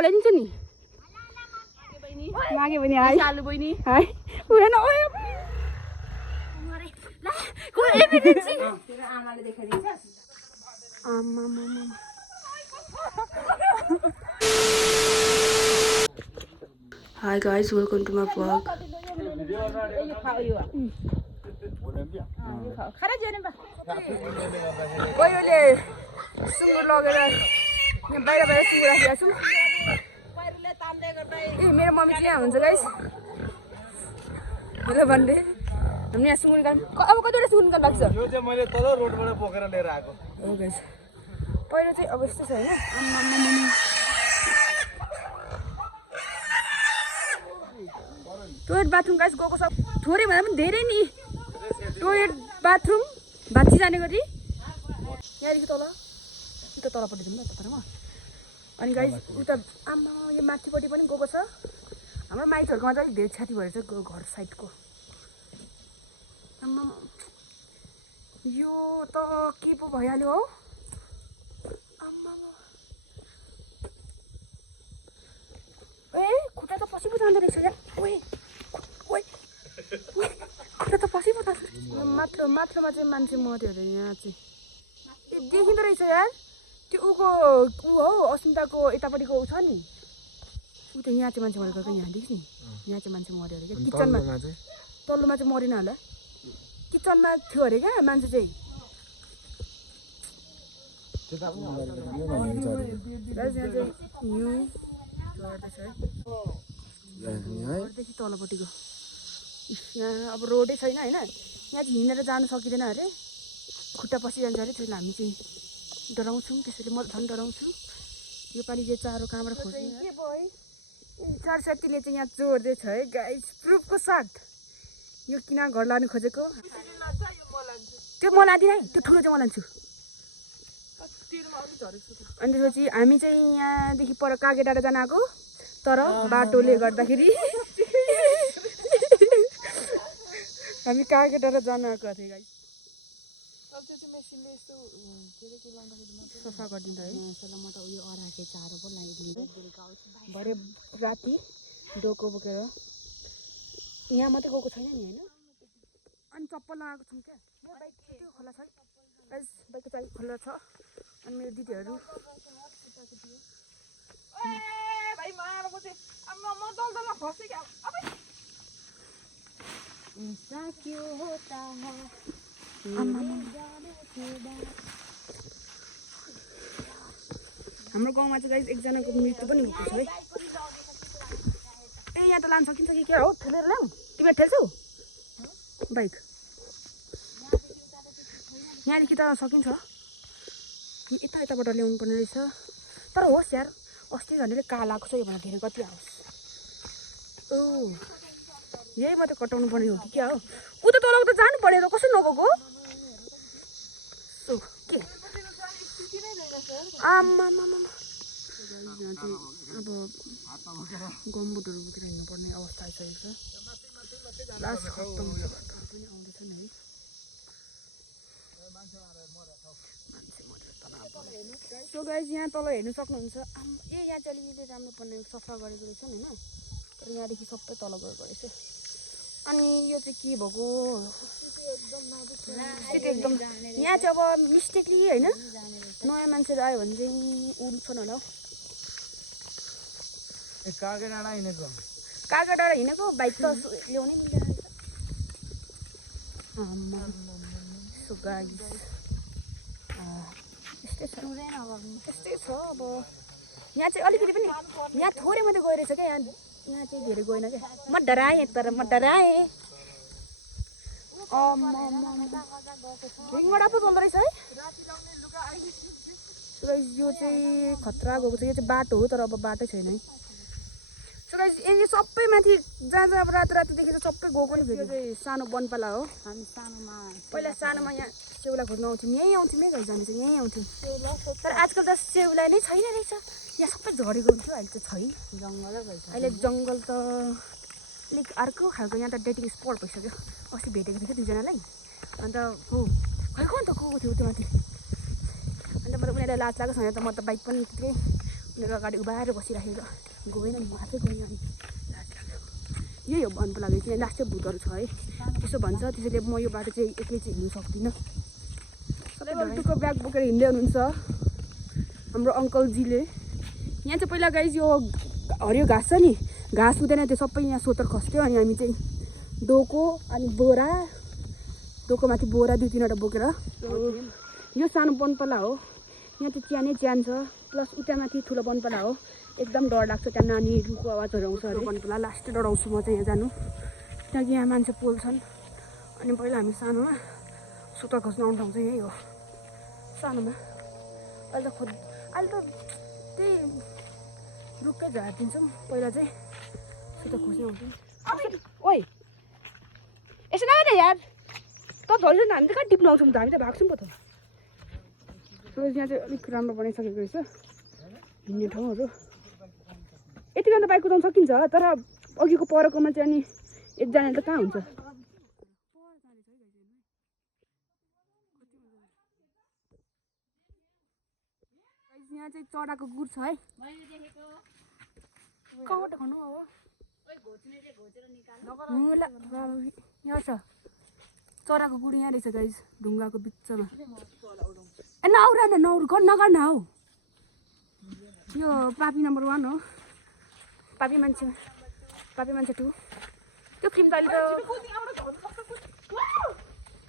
हलाइदिन्छु नि मागे बहिनी हाय आलु बहिनी हाय उएन ओए आमाले देखाइदिन्छ आमा मामा Hi guys, welcome to my vlog. Koyoले सुँगुर लगेर यहाँ बाहिर बाहिर सुँगुर राखेको छु ए मेरो मम्मी चाहिँ यहाँ हुन्छ गाइस हेलो भन्दै हामी यहाँ सुँगुर निकाल्नु अब कतिवटा सुँगुर निकाल्नु भएको छ यो चाहिँ मैले तल रोडबाट बोकेर लिएर आएको हो गाइस पहिलो चाहिँ अब यस्तो छ हैन टोयलेट बाथरुम गाइस गएको छ थोरै भन्दा पनि धेरै नि टोयलेट बाथरुम भाँची जाने गरी यहाँदेखि तल उता तलपट्टि जाउँ न तलमा अनि गाइस उता आमा यो माथिपट्टि पनि गएको छ हाम्रो माइतहरूकोमा चाहिँ धेरै क्षति भएर छ घर साइडको आमा यो त के पो भइहाल्यो हौ आमा ए खुट्टा त पछि पो जाँदो रहेछ यार ओए ओए खुट्टा त पछि पो जान्छ माथिल्लोमा चाहिँ मान्छे मर्यो अरे यहाँ चाहिँ देखिँदो रहेछ यार त्यो उको ऊ हौ अस्मिताको यतापट्टिको ऊ छ नि ऊ त यहाँ चाहिँ मान्छे मरेको क्या यहाँदेखि नि यहाँ चाहिँ मान्छे मर्यो अरे क्या किचनमा तल्लोमा चाहिँ मरेन होला किचनमा थियो अरे क्या मान्छे चाहिँ यहाँदेखि तलपट्टिको यहाँ अब रोडै छैन होइन यहाँ चाहिँ हिँडेर जानु सकिँदैन अरे खुट्टा पसिजान्छ अरे त्यसले हामी चाहिँ डराउँछौँ त्यसैले म झन् डराउँछु योपालि चाहिँ चारो कहाँबाट खोज्ने के भयो है सरस्वतीले चाहिँ यहाँ जोड्दैछ है गाइस प्रुफको साथ यो किन घर लानु खोजेको त्यो म लादिनँ है त्यो ठुलो चाहिँ म लान्छु अनि त्यसपछि हामी चाहिँ यहाँदेखि पर कागे डाँडा जान आएको तर बाटोले गर्दाखेरि हामी कागे डाँडा जान आएको थियौँ गाइस सफा गरिदिन्छ है म त उयो अराके चारो पो लगाइदिनु भरे राति डोको बोकेर यहाँ मात्रै गएको छैन नि होइन अनि चप्पल लगाएको छौँ क्या मेरो बाइक त्यो खोला छ बाइकको चाबी खोला छ अनि मेरो दिदीहरू हाम्रो गाउँमा चाहिँ गाइस एकजनाको मृत्यु पनि भएको छ है ए यहाँ त लान सकिन्छ कि क्या हो ठेलेर ल्याऊ तिमीहरू ठेल्छौ बाइक यहाँदेखि त सकिन्छ यताबाट ल्याउनु पर्ने रहेछ तर होस् यार अस्ति झन्डै काला आएको छ यो भन्दा धेरै कति आओस् ओ यही मात्रै कटाउनु पर्ने हो कि क्या हो ऊ त तल त जानु पर्यो त कसो नगएको के आमा यहाँ चाहिँ अब गम्बुटहरू बोकेर हिँड्नुपर्ने अवस्था आइसकेको छ लास्ट खत्तम पनि आउँदैछन् है सो गाइस यहाँ तल हेर्नु सक्नुहुन्छ ए यहाँ चाहिँ अलिकति राम्रो पर्ने सफा गरेको रहेछ नि होइन तर यहाँदेखि सबै तल गएको रहेछ अनि यो चाहिँ के भएको एकदम यहाँ चाहिँ अब मिस्टेकली होइन नयाँ मान्छेहरू आयो भने चाहिँ उड्छन् होला हौ कागे डाँडा हिँडेको बाइक त ल्याउनै मिल्दैन यस्तै छ अब यहाँ चाहिँ अलिकति पनि यहाँ थोरै मात्रै गइरहेछ क्या यहाँ चाहिँ धेरै गएन क्या म डराएँ तर म डराएँ हिङडा पो चल्दो रहेछ है यो चाहिँ खतरा गएको छ यो चाहिँ बाटो हो तर अब बाटै छैन है सो गाइस यो सबै माथि जहाँ जहाँ अब रातो रातो देखेको सबै गएको नि फेरि चाहिँ सानो वनपाला हो हामी सानोमा पहिला सानोमा यहाँ सेउला खोज्न आउँथ्यौँ यहीँ आउँथ्यौँ है गाइस हामी चाहिँ यहीँ आउँथ्यौँ तर आजकल त सेउला नै छैन रहेछ यहाँ सबै झरेको हुन्थ्यो अहिले चाहिँ छैन जङ्गलै भइसक्यो अहिले जङ्गल त अलिक अर्को खालको यहाँ त डेटिङ स्पट भइसक्यो अस्ति भेटेको थिएँ दुईजनालाई अन्त हो खै को अन्त गएको थियो त्यो माथि अन्त मलाई उनीहरूलाई लाज लागेको छैन त म त बाइक पनि त्यतिकै मेरो अगाडि उभाएर बसिराखेको गएन म आफै गएँ अनि यही हो भन्नु लाग्यो किन लास्ट चाहिँ भूतहरू छ है त्यसो भन्छ त्यसैले म यो बाटो चाहिँ एक्लै चाहिँ हिँड्नु सक्दिनँ सबै डल्टुको ब्याग बोकेर हिँड्दै हुनुहुन्छ हाम्रो अङ्कलजीले यहाँ चाहिँ पहिला गाइज यो हरियो घाँस छ नि घाँस हुँदैन त्यो सबै यहाँ सोतर खस्थ्यो अनि हामी चाहिँ डोको अनि डोकोमाथि बोरा 2-3वटा बोकेर यो सानो वनपला हो यहाँ चाहिँ च्यानै च्यान छ प्लस उतामाथि ठुलो वनपला हो एकदम डर लाग्छ त्यहाँ नानीहरूको आवाजहरू आउँछ अरे वनपला लास्ट डराउँछु म चाहिँ यहाँ जानु किनकि यहाँ मान्छे पोल्छन् अनि पहिला हामी सानोमा सुता खोज्न आउने ठाउँ चाहिँ यही हो सानोमा अहिले त त्यही रुखकै झारिदिन्छौँ पहिला चाहिँ सुता खोज्न आउँछौँ ओइ यसो नआएर यार त झरिन्छ हामी त कहाँ टिप्नु आउँछौँ त हामी त भाग्छौँ पो त यहाँ चाहिँ अलिक राम्रो बनाइसकेको रहेछ हिँड्ने ठाउँहरू यति गर्दा बाइक कुदाउन सकिन्छ तर अघिको परकोमा चाहिँ अनि एकजनाले त कहाँ हुन्छ यहाँ चाहिँ चराको गुड छ है कहाँबाट खानु हो यहाँ छ चराको गुडी यहाँ रहेछ गाइज ढुङ्गाको बिचमा ए नौरा न नगर्न हौ यो पापी नम्बर 1 हो पापी मान्छे 2 त्यो क्रिम त अहिले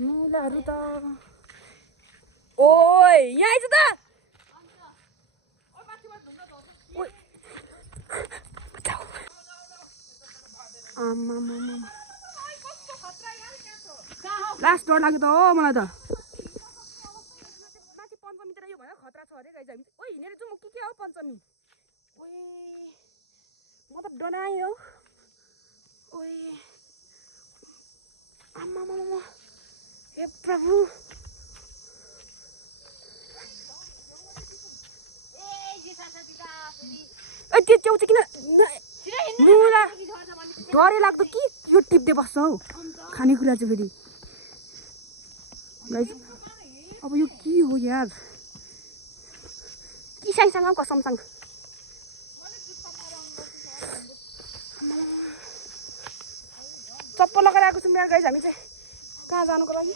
मुलाहरू त ओइ यहाँ आइज त लास्ट डर लाग्यो त हो मलाई त माथि पञ्चमीतिर यो भयो खतरा छ अरे गाइज हामी ओइ हिँडेर जाउँ के हो पञ्चमी ओइ म त डराएँ हौ ओइ आम्मा हे प्रभु त्यो च्याउ चाहिँ किन मुला डरै लाग्दो कि यो टिप्दै बस्छ हौ खानेकुरा चाहिँ फेरि अब यो के हो यार किसाइसँग कसमसँग चप्पल लगाएर आएको छौँ यहाँ गाइज हामी चाहिँ कहाँ जानुको लागि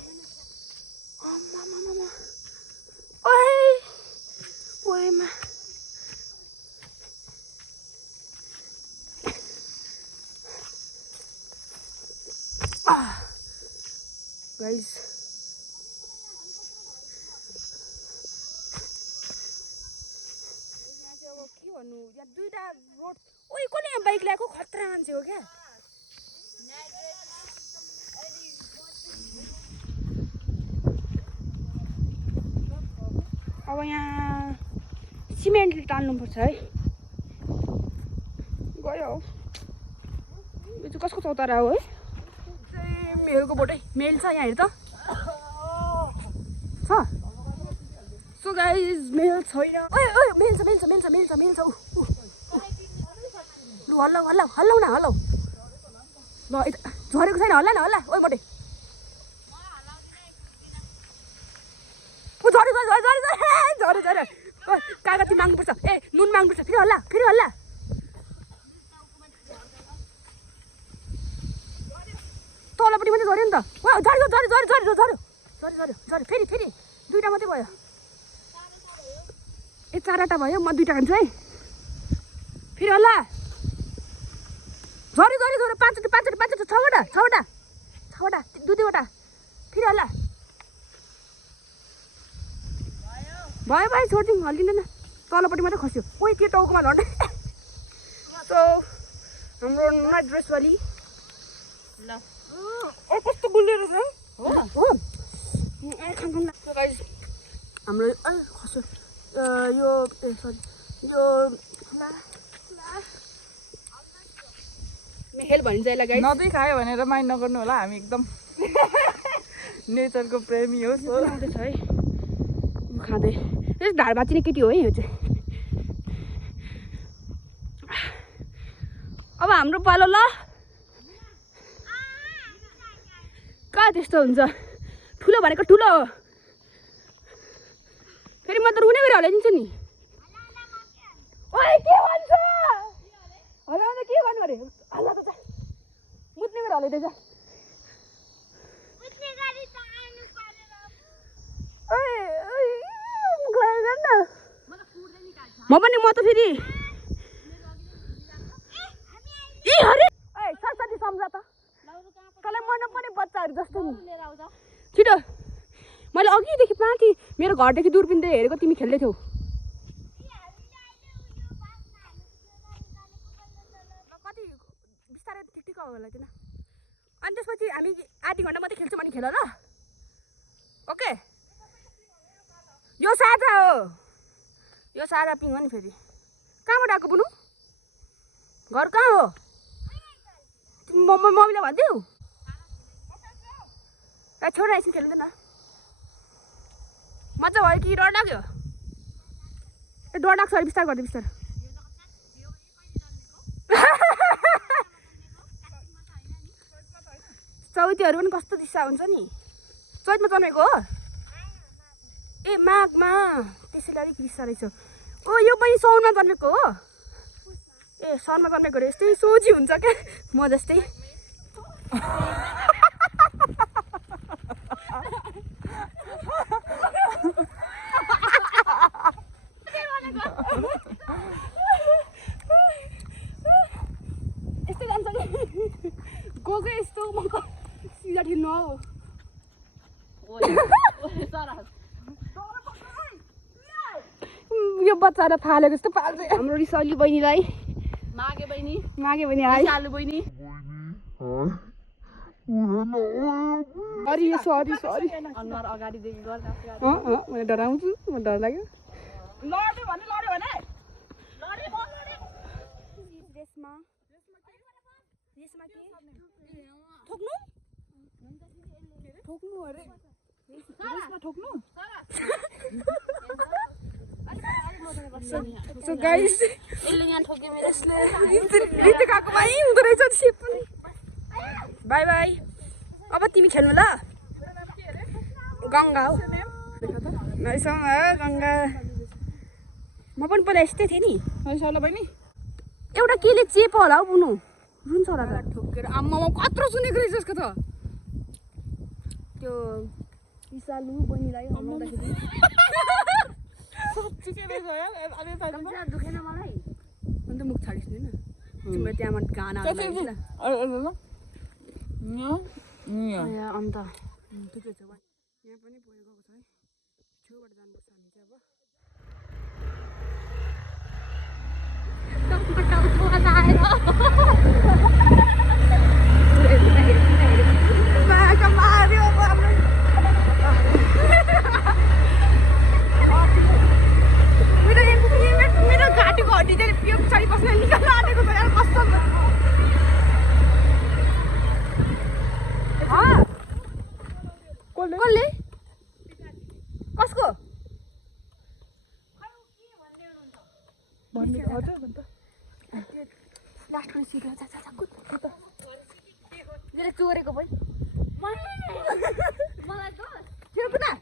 ओएमा गाइज यहाँ चाहिँ अब के भन्नु यहाँ 2टा रोड ओइ कसले यहाँ बाइक ल्याएको खतरा मान्छे हो क्या अब यहाँ सिमेन्ट टाल्नुपर्छ है गयो हौ यो चाहिँ कसको चौतारा हो है मेलको बोटै मेल छ यहाँ हेर त छ सो गाइज मेल छैन ओइ मेल छ लु हल्लाउ न ल झरेको छैन हल्ला न हल्ला ओइ बोटे झरे कागती माग्नुपर्छ ए नुन माग्नुपर्छ फेरि हल्ला तलपट्टि मात्रै झऱ्यो नि त झऱ्यो फेरि 2टा मात्रै भयो ए 4वटा भयो म 2टा खान्छु है फेरि हल्ला झऱ्यो 5वटा 6वटा 2-2वटा फेरि हल्ला भयो छोडिदिउँ हल्लिँदैन तलपट्टि मात्रै खस्यो ओइ त्यो टाउकोमा झन्डै सो हाम्रो नाइट ड्रेसवाली ल कस्तो गुल्ले रहेछ हो गाइज हाम्रो खस्यो यो हेल भनिन्छ यसलाई गाइज नदै खायो भनेर माइन्ड नगर्नु होला हामी एकदम नेचरको प्रेमी हो सो आउँदैछ है खाँदै यस ढाड बाँचिने केटी हो है यो चाहिँ अब हाम्रो पालो ल कहाँ त्यस्तो हुन्छ ठुलो भनेको ठुलो हो फेरि म त रुने गरी हलाइदिन्छु नि ओए के भन्छ हलाउँदा के गर्नु अरे हल्ला त जा मुत्ने गएर हल्लाइदै जा मुत्ने गरी त आउनु पर्यो ओए ओए गएर गर्न म पनि म त फेरि ए अरे ए सरस्वती सम्झ त तँलाई मन पर्ने बच्चाहरू जस्तो नि छिटो मैले अघिदेखि माथि मेरो घरदेखि दूरबिन हेरेको तिमी खेल्दै थियौ कति बिस्तारै ठिक ठिक होला किन अनि त्यसपछि हामी आधी घन्टा मात्रै खेल्छौँ अनि खेल ल ओके यो साझा हो यो साझा पिङ हो नि फेरि कहाँबाट आएको बुनु घर कहाँ हो मम्मीलाई भनिदिऊ ए छोरा एकछिन खेल्नु न मजा भयो कि डर लाग्यो ए डर लाग्छ अरे बिस्तार गरिदियो बिस्तार चौतीहरू पनि कस्तो दिशा हुन्छ नि चैतमा जन्मेको हो ए माघमा त्यसैले अलिक दिशा रहेछ ओ यो पनि साउनमा जन्मेको हो ए साउनमा जन्मेको अरे यस्तै सोझी हुन्छ क्या म जस्तै यस्तै जान्छ नि गएको यस्तो म सिधा ठिल न हो यो बच्चालाई फालेको जस्तो फाल्छ हाम्रो रिसौली बहिनीलाई मागे बहिनी आइ सालु बहिनी सरी अनुहार अगाडिदेखि गर्दा मैले डराउँछु म डर लाग्यो लड्यो भने रेसमा के ठोक्नु अरे रेसमा ठोक्नु So guys, बाई बाई अब तिमी खेल्नु ल गङ्गा हो गङ्गा म पनि पहिला यस्तै थिएँ नि बहिनी एउटा केले चेप होला हौ बुनु रुन्छ होला त ठोकेर आम्मामा कत्रो सुनेको रहेछ यसको त त्यो विशालु बहिनीलाई दुखेन मलाई अन्त मुख छाडिस् न तिम्रो त्यहाँबाट गाना अन्त ठिकै छ यहाँ पनि पुगेको छ है छेउबाट जानुपर्छ हामी मेरो घाँटीको हड्डी चाहिँ यो पछाडि बस्न निकाल्न आँटेको छ यार कस्तो कसले कसको लास्टमा सिधा कुद चोरेको पनि मलाई कुदा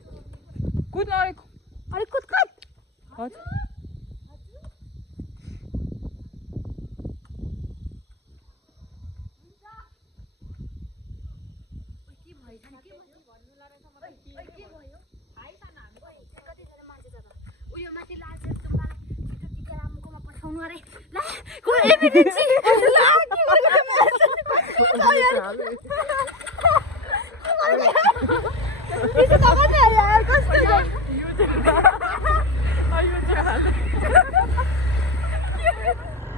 कुद अलिक कुद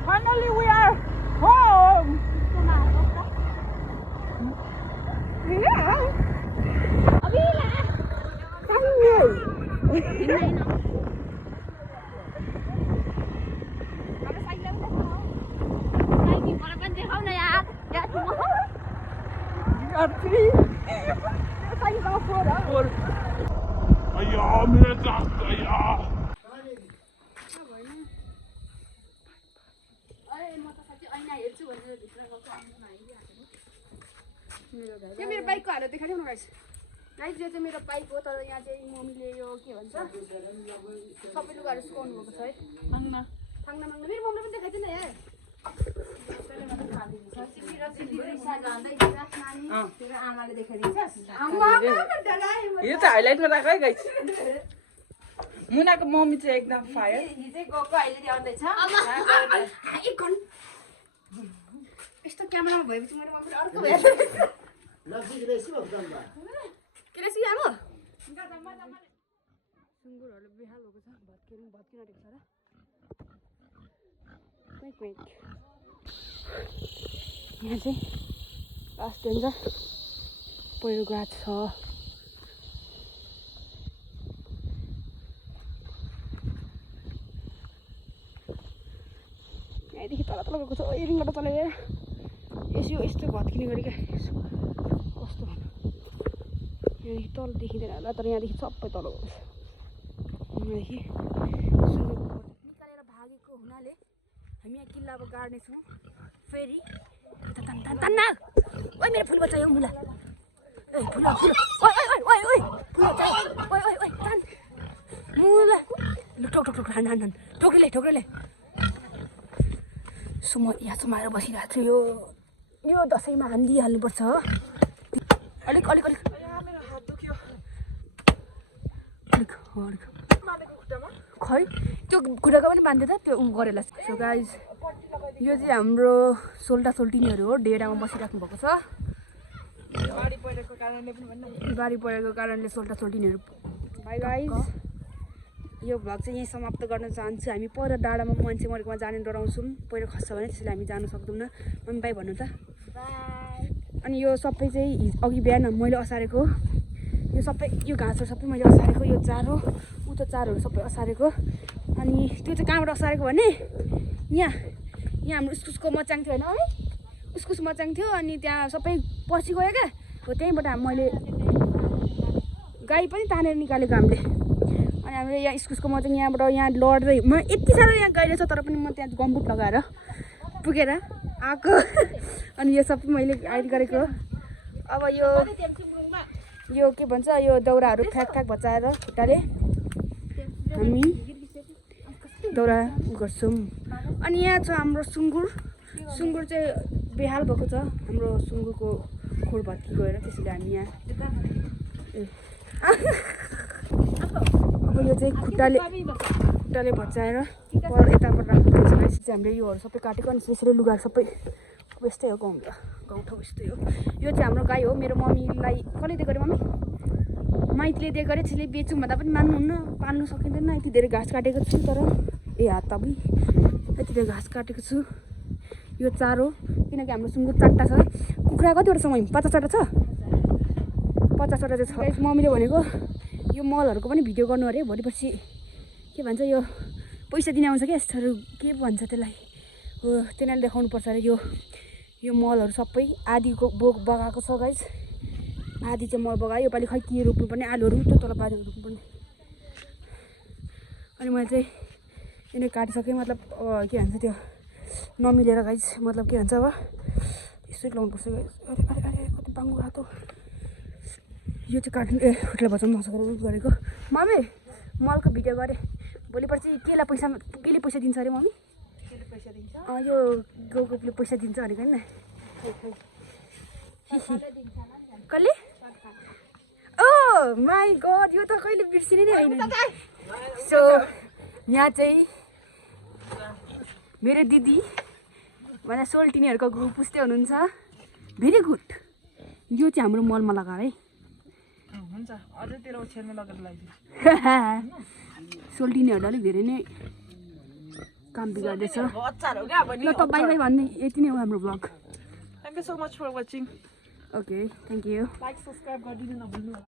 Finally we are home. यो मेरो बाइकको हालत देखाइदेऊ न गाइस यो चाहिँ मेरो बाइक हो तर यहाँ चाहिँ मम्मीले यो के भन्छ सबै लुगाहरू सुकाउनु भएको छ है थाङ्ना माग्नु मेरो मम्मीले पनि देखाइदिनु न यार आमाले देखाइदिन्छ यो त हाइलाइटमा राख है गाइस मुनाको मम्मी चाहिँ एकदम फायर हिजै गएको अहिले आउँदैछ यस्तो क्यामेरामा भएपछि मेरो मम्मीले अर्को किरेसी आमा सुँगुरहरु बेहाल भएको छ भत्किन आँटेको छ र यहाँ चाहिँ लास्ट डेन्जर पहिरो गएको छ यहाँदेखि तल तल गएको छ रिङबाट तल हेर यसो यस्तो भत्किने गरी क्या कस्तो यहाँदेखि तल देखिँदैन होला तर यहाँदेखि सबै तल गएको छ यहाँदेखि निकालेर भागेको हुनाले हामी यहाँ किल्ला अब गाड्नेछौँ फेरि तान्ना ओइ मेरो फुल बच्चा यो मुला ए फुल फुल ओइ ओइ ओइ ओइ फुल बच्चा ओइ ओइ ओइ तान मुला टोक टोक टोक हान ठोक्रेले सुम यहाँ समाएर बसिरहेको छु यो दसैँमा हानिदिइहाल्नुपर्छ हो अलिक अलिक अलिक मेरो हात दुख्यो अलिक खै त्यो खुट्टाको पनि बाँध्यो त त्यो गरेर सो गाइज यो चाहिँ हाम्रो सोल्टिनीहरू हो डेरामा बसिराख्नु भएको छ बाढी परेको कारणले पनि भन्नु बाढी परेको कारणले सोल्टिनीहरू बाई गाइज यो भ्लग चाहिँ यहीँ समाप्त गर्न चाहन्छु हामी पर डाँडामा मान्छे मरेकोमा जाने डराउँछौँ पहिरो खस्छ भने त्यसैले हामी जानु सक्दैनौँ मम्मी बाई भन्नु त अनि यो सबै चाहिँ अघि बिहान मैले असारेको यो सबै यो घाँसहरू सबै मैले असारेको यो चारो उतो चारोहरू सबै असारेको अनि त्यो चाहिँ कहाँबाट असारेको भने यहाँ हाम्रो इस्कुसको मचाङ थियो होइन है इस्कुस मचाङ थियो अनि त्यहाँ सबै पछि गयो क्या हो त्यहीँबाट मैले गाई पनि तानेर निकालेको हामीले अनि हामीले यहाँ इस्कुसको मचाङ यहाँबाट यहाँ लड्दै म यति साह्रो यहाँ गइरहेछ तर पनि म त्यहाँ गम्बुट लगाएर पुगेर आएको अनि यो सबै मैले आइड गरेको अब यो के भन्छ यो दाउराहरू फ्याक भचाएर खुट्टाले हामी दाउरा गर्छौँ अनि यहाँ छ हाम्रो सुँगुर चाहिँ बेहाल भएको छ हाम्रो सुँगुरको खोर भत्की गएर त्यसैले हामी यहाँ अब यो चाहिँ खुट्टाले भचाएर पर यताबाट राख्नुपर्छ चाहिँ हामीले योहरू सबै काटेको अनि त्यसरी लुगाहरू सबै यस्तै हो गाउँठाउँ यस्तै हो यो चाहिँ हाम्रो गाई हो मेरो मम्मीलाई कसले दिएको अरे मम्मी माइतीले दिएको अरे त्यसले बेचौँ भन्दा पनि मान्नुहुन्न पाल्नु सकिँदैन यति धेरै घाँस काटेको छु तर ए हात तपाईँ यति धेरै घाँस काटेको छु यो चारो किनकि हाम्रो सुँगुर 4टा छ कुखुरा कतिवटा छ मम्मी 50वटा छ 50वटा चाहिँ छ मम्मीले भनेको यो मलहरूको पनि भिडियो गर्नु अरे भोलि पर्सि के भन्छ यो पैसा दिने आउँछ क्या यस्तोहरू के भन्छ त्यसलाई हो तिनीहरूले देखाउनु पर्छ अरे यो मलहरू सबै आधीको बगाएको छ गाइस आधी चाहिँ मल बगायो योपालि खै के रोप्नुपर्ने आलुहरू त्यो तल बारीहरू रोप्नुपर्ने अनि मैले चाहिँ यिनीहरू काटिसकेँ मतलब के भन्छ त्यो नमिलेर गाइस मतलब के भन्छ अब यसरी लाउनुपर्छ गाइस अरे अरे अरे कति बाङ्गो हातो यो चाहिँ काट्नु खुट्ला बचाउनु नसकेर उस गरेको मम्मी मलको भिडियो गरेँ भोलि पर्सि केले पैसा दिन्छ अरे मम्मी पैसा दिन्छ यो गाउँकोले पैसा दिन्छ भनेको होइन कसले ओ माई गड यो त कहिले बिर्सिने नै होइन सो यहाँ चाहिँ मेरो दिदी भने सोल्टिनीहरूको घाउ पुस्दै हुनुहुन्छ भेरी गुड यो चाहिँ हाम्रो मलमा लगाएर है हुन्छ अझै तेरो ओछ्यानमा लगेर लगाइदिन्छु सोल्टिनीहरूले अलिक धेरै नै काम बिगार्दैछ अचार हो क्या ल त बाई बाई भन्ने यति नै हो हाम्रो blog thank you so much for watching okay thank you like subscribe गरिदिनु नभुल्नु